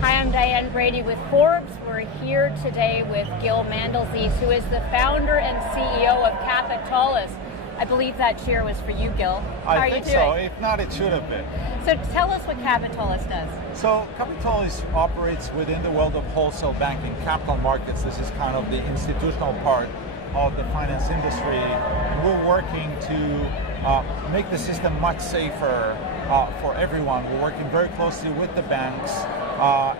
Hi, I'm Diane Brady with Forbes. We're here today with Gil Mandelzis, who is the founder and CEO of Capitolis. I believe that cheer was for you, Gil. How are you doing? So. If not, it should have been. So tell us what Capitolis does. So Capitolis operates within the world of wholesale banking, capital markets. This is kind of the institutional part of the finance industry. We're working to make the system much safer for everyone. We're working very closely with the banks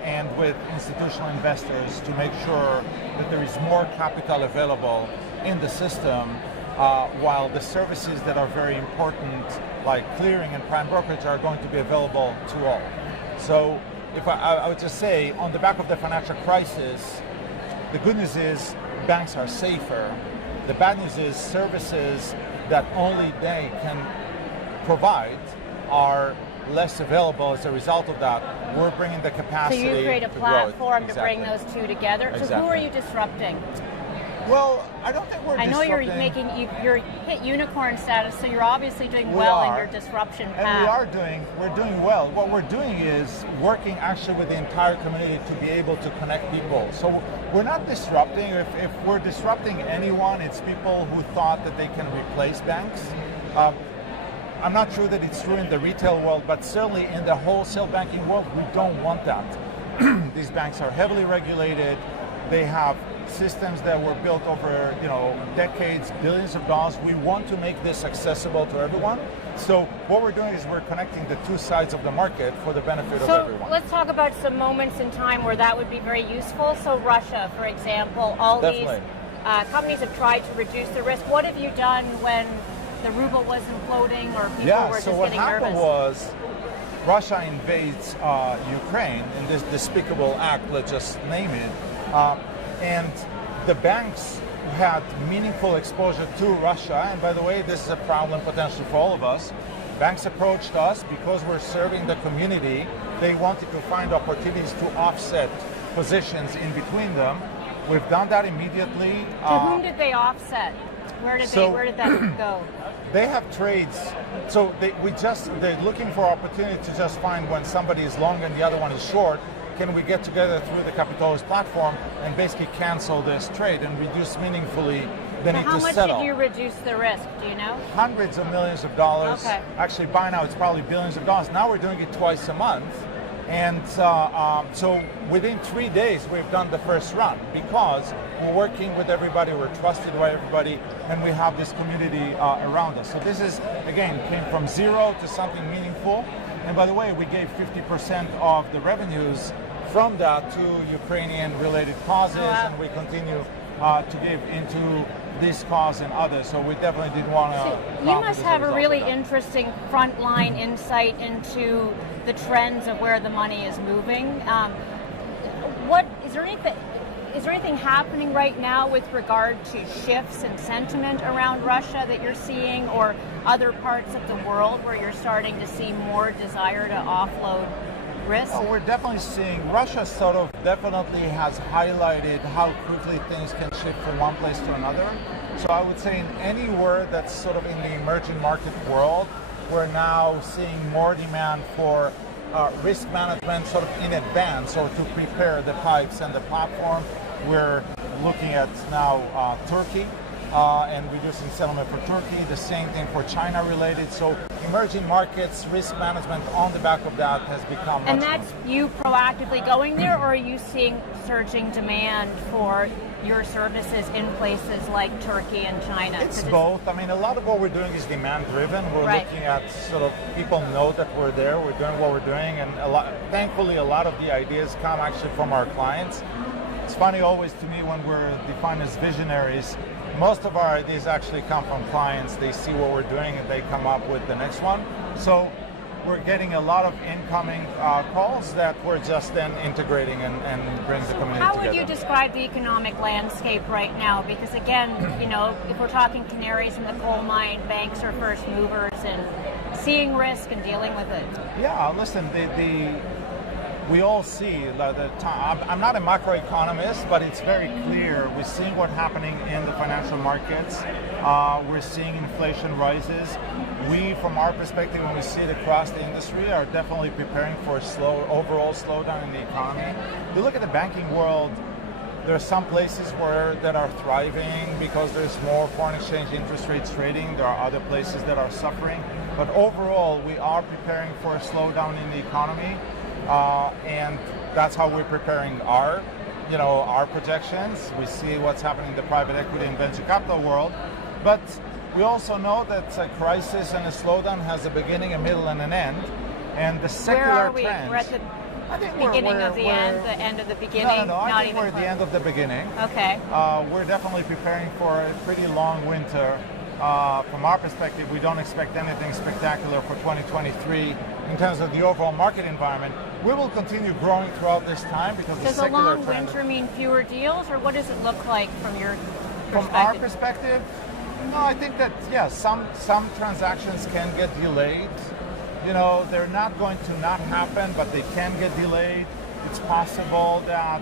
and with institutional investors to make sure that there is more capital available in the system, while the services that are very important, like clearing and prime brokerage, are going to be available to all. So if I would just say, on the back of the financial crisis, the good news is banks are safer. The bad news is services that only they can provide are less available as a result of that. We're bringing the capacity. So you create a platform to bring those two together. Exactly. So who are you disrupting? Well, I don't think we're disrupting. I know you're hit unicorn status, so you're obviously doing well in your disruption path. And we're doing well. What we're doing is working actually with the entire community to be able to connect people. So we're not disrupting. If we're disrupting anyone, it's people who thought that they can replace banks. I'm not sure that it's true in the retail world, but certainly in the wholesale banking world, we don't want that. These banks are heavily regulated. They have systems that were built over, decades, billions of dollars. We want to make this accessible to everyone. So what we're doing is we're connecting the two sides of the market for the benefit of everyone. So let's talk about some moments in time where that would be very useful. So Russia, for example, all Definitely. These companies have tried to reduce the risk. What have you done when the ruble was imploding or people were just getting nervous? So what happened was Russia invades Ukraine in this despicable act, let's just name it. And the banks had meaningful exposure to Russia. And by the way, this is a problem potentially for all of us. Banks approached us because we're serving the community. They wanted to find opportunities to offset positions in between them. We've done that immediately. To whom did they offset? Where did that go? They have trades. So they're looking for opportunity to just find when somebody is long and the other one is short. Can we get together through the Capitolis platform and basically cancel this trade and reduce meaningfully the need to settle? How much did you reduce the risk? Do you know? Hundreds of millions of dollars. Okay. Actually, by now it's probably billions of dollars. Now we're doing it twice a month. And so within 3 days, we've done the first run because we're working with everybody, we're trusted by everybody, and we have this community around us. So this is, again, came from zero to something meaningful. And by the way, we gave 50% of the revenues from that to Ukrainian-related causes, and we continue to give into this cause and others. So we definitely did want to. You must have a really interesting frontline insight into the trends of where the money is moving. What is there anything happening right now with regard to shifts in sentiment around Russia that you're seeing, or other parts of the world where you're starting to see more desire to offload risk? Well, we're definitely seeing Russia definitely has highlighted how quickly things can shift from one place to another. So I would say in anywhere that's sort of in the emerging market world, we're now seeing more demand for risk management sort of in advance, or to prepare the pipes and the platform. We're looking at now Turkey and reducing settlement for Turkey, the same thing for China related. So emerging markets, risk management on the back of that has become And that's you proactively going there, or are you seeing surging demand for your services in places like Turkey and China? It's both. I mean, a lot of what we're doing is demand driven. We're looking at sort of people know that we're there, we're doing what we're doing, and thankfully a lot of the ideas come actually from our clients. It's funny always to me when we're defined as visionaries, most of our ideas actually come from clients. They see what we're doing and they come up with the next one. So we're getting a lot of incoming calls that we're just then integrating and bring the community together. How would you describe the economic landscape right now? Because again, if we're talking canaries in the coal mine, banks are first movers and seeing risk and dealing with it. Yeah, listen, we all see I'm not a macroeconomist, but it's very clear. We're seeing what's happening in the financial markets. We're seeing inflation rises. We, from our perspective, when we see it across the industry, are definitely preparing for a overall slowdown in the economy. You look at the banking world, there are some places that are thriving because there's more foreign exchange interest rates trading. There are other places that are suffering. But overall, we are preparing for a slowdown in the economy. And that's how we're preparing our projections. We see what's happening in the private equity and venture capital world. But we also know that a crisis and a slowdown has a beginning, a middle, and an end. And the secular trends... Where are we? We're at the beginning of the end, the end of the beginning? No, I think we're at the end of the beginning. Okay. We're definitely preparing for a pretty long winter. From our perspective, we don't expect anything spectacular for 2023 in terms of the overall market environment. We will continue growing throughout this time because does the secular a long winter mean fewer deals, or what does it look like from your perspective? From our perspective, no, I think that some transactions can get delayed. They're not going to not happen, but they can get delayed. It's possible that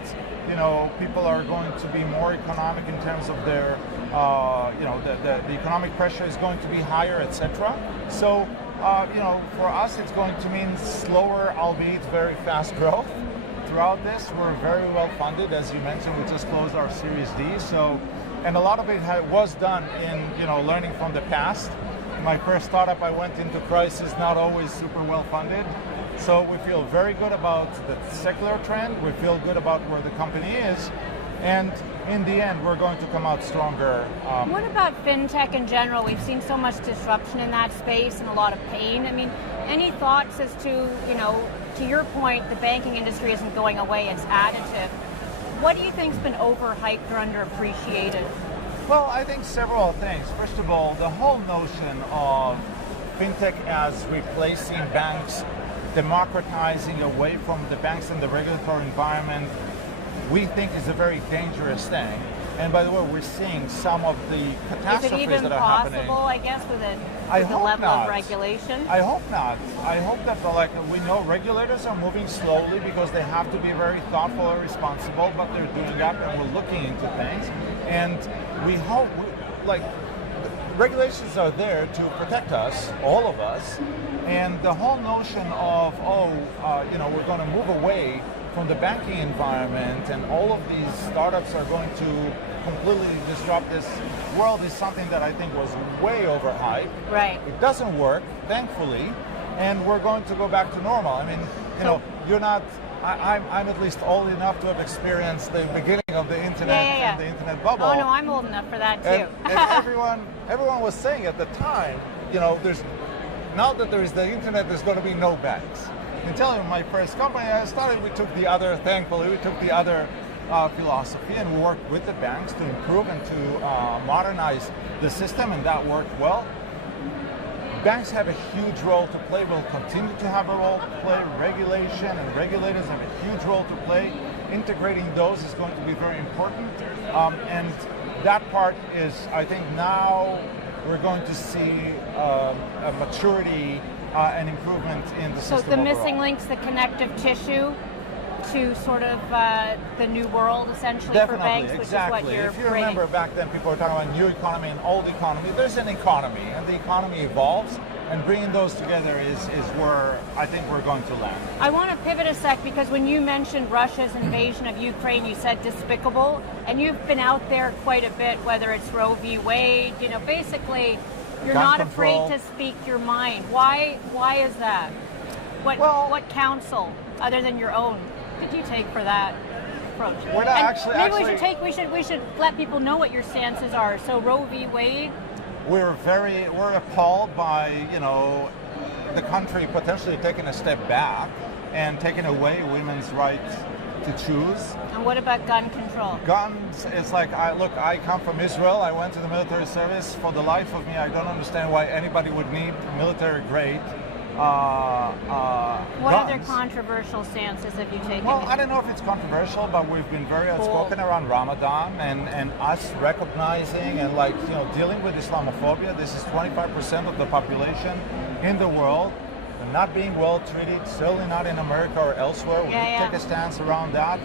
people are going to be more economic in terms of their the economic pressure is going to be higher, etc. So for us, it's going to mean slower, albeit very fast growth. Throughout this, we're very well funded. As you mentioned, we just closed our Series D. And a lot of it was done in learning from the past. My first startup, I went into crisis not always super well funded. So we feel very good about the secular trend. We feel good about where the company is. And in the end, we're going to come out stronger. What about fintech in general? We've seen so much disruption in that space and a lot of pain. I mean, any thoughts as to your point, the banking industry isn't going away, it's additive. What do you think's been overhyped or underappreciated? Well, I think several things. First of all, the whole notion of fintech as replacing banks, democratizing away from the banks and the regulatory environment, we think is a very dangerous thing. And by the way, we're seeing some of the catastrophes that are happening. Is it even possible, I guess, with the level of regulation? I hope not. I hope that, we know regulators are moving slowly because they have to be very thoughtful and responsible, but they're doing that, and we're looking into things. And we hope, regulations are there to protect us, all of us, and the whole notion of, we're going to move away from the banking environment and all of these startups are going to completely disrupt this world is something that I think was way overhyped. Right. It doesn't work, thankfully, and we're going to go back to normal. I mean, you're not, I'm at least old enough to have experienced the beginning of the internet and the internet bubble. Oh no, I'm old enough for that too. And everyone was saying at the time, there's, now that there is the internet, there's going to be no banks. I can tell you, my first company I started, thankfully, we took the other philosophy, and we worked with the banks to improve and to modernize the system, and that worked well. Banks have a huge role to play, will continue to have a role to play. Regulation and regulators have a huge role to play. Integrating those is going to be very important. And that part is, I think now we're going to see a maturity and improvement in the system. So the missing overall. links, the connective tissue to sort of the new world, essentially, Definitely, for banks, exactly. Which is what you're If you remember back then, people were talking about new economy and old economy. There's an economy, and the economy evolves, and bringing those together is where I think we're going to land. I want to pivot a sec, because when you mentioned Russia's invasion of Ukraine, you said despicable, and you've been out there quite a bit, whether it's Roe v. Wade, basically you're Gun not control. afraid to speak your mind. Why is that? What counsel, other than your own, did you take for that approach? We're not maybe we should let people know what your stances are. So Roe v. Wade. We're appalled by the country potentially taking a step back and taking away women's right to choose. And what about gun control? Guns, it's like, I come from Israel. I went to the military service. For the life of me, I don't understand why anybody would need military-grade What guns. other controversial stances have you taken? Well, I don't know if it's controversial, but we've been very outspoken around Ramadan and us recognizing and dealing with Islamophobia. This is 25% of the population in the world. The not being well treated, certainly not in America or elsewhere. We take a stance around that.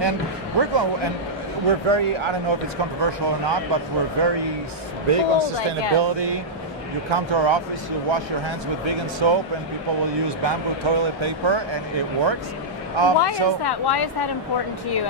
And we're very, I don't know if it's controversial or not, but we're very big on sustainability. You come to our office, you wash your hands with vegan soap, and people will use bamboo toilet paper, and it works. Why is that? Why is that important to you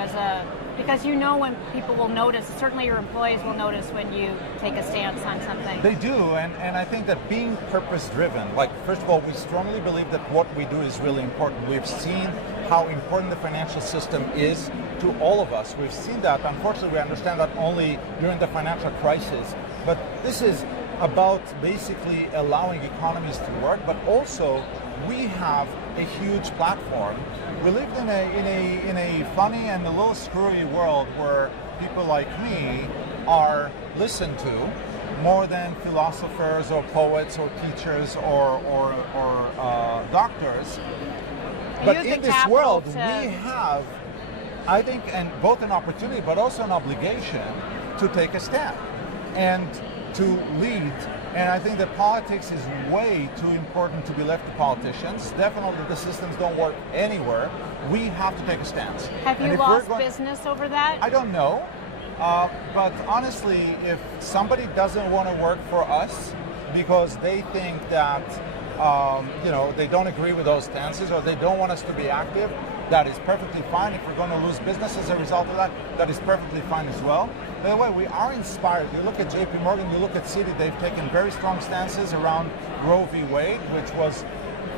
because you know when people will notice, certainly your employees will notice when you take a stance on something. They do, and I think that being purpose-driven, like, first of all, we strongly believe that what we do is really important. We've seen how important the financial system is to all of us. We've seen that. Unfortunately, we understand that only during the financial crisis. But this is about basically allowing economies to work, but also we have a huge platform. We live in a funny and a little screwy world where people like me are listened to more than philosophers or poets or teachers or doctors. But in this world, we have, I think, and both an opportunity but also an obligation to take a stand and to lead. And I think that politics is way too important to be left to politicians. Definitely the systems don't work anywhere. We have to take a stance. Have you lost business over that? I don't know. But honestly, if somebody doesn't want to work for us because they think that they don't agree with those stances or they don't want us to be active, that is perfectly fine. If we're going to lose business as a result of that, that is perfectly fine as well. By the way, we are inspired. You look at JP Morgan, you look at Citi, they've taken very strong stances around Roe v. Wade, which was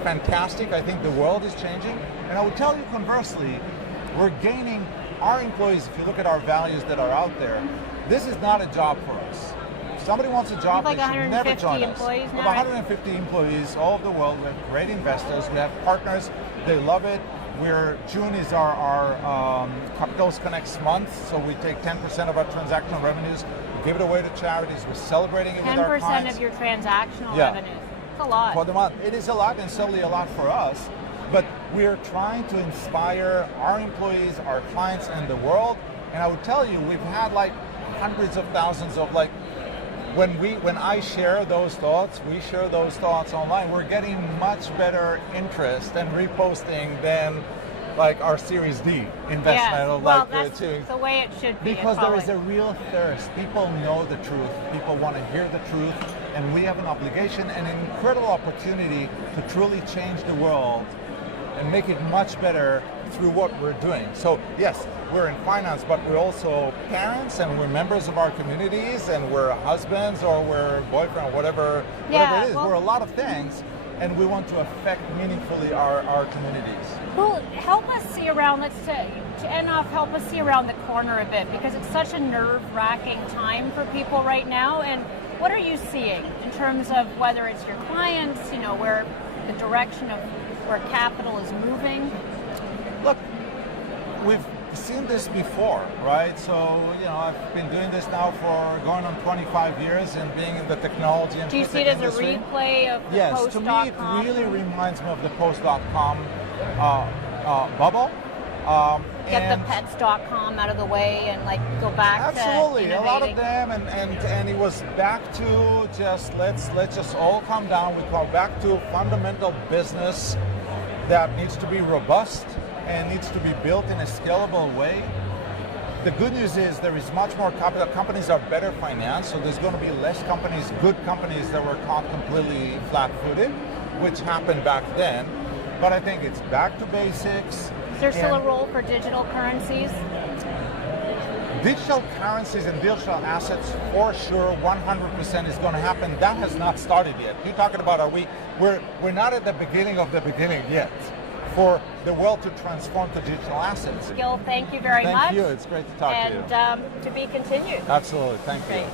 fantastic. I think the world is changing. And I would tell you conversely, we're gaining our employees. If you look at our values that are out there, this is not a job for us. If somebody wants a job, they should never join us. We have 150 employees all over the world. We have great investors. We have partners. They love it. June is our Capitolis Connects month, so we take 10% of our transactional revenues, we give it away to charities. We're celebrating it with our clients. 10% of your transactional revenues. It's a lot. For the month. It is a lot, and certainly a lot for us. But we're trying to inspire our employees, our clients, and the world. And I would tell you, we've had like hundreds of thousands of when I share those thoughts, we share those thoughts online, we're getting much better interest and reposting than like our Series D investment. That's the way it should be. Because there is a real thirst. People know the truth. People want to hear the truth. And we have an obligation and an incredible opportunity to truly change the world and make it much better through what we're doing. So yes, we're in finance, but we're also parents and we're members of our communities and we're husbands or we're boyfriend, whatever it is. We're a lot of things and we want to affect meaningfully our communities. Well, help us see around, help us see around the corner a bit because it's such a nerve-wracking time for people right now. And what are you seeing in terms of whether it's your clients, where the direction of where capital is moving? Look, we've seen this before, right? So, I've been doing this now for going on 25 years and being in the technology and do you see it as industry. A replay of yes, post.com? Yes, to me it really reminds me of the post.com bubble. Get the pets.com out of the way and go back absolutely, to innovating. A lot of them and it was back to just let's just all come down. We go back to fundamental business that needs to be robust and needs to be built in a scalable way. The good news is there is much more capital. Companies are better financed, so there's going to be less companies, good companies that were caught completely flat-footed, which happened back then. But I think it's back to basics. Is there still a role for digital currencies? Digital currencies and digital assets, for sure, 100% is going to happen. That has not started yet. You're talking about we're not at the beginning of the beginning yet for the world to transform to digital assets. Gil, thank you very much. Thank you. It's great to talk to you. And to be continued. Absolutely. Thank you. Great.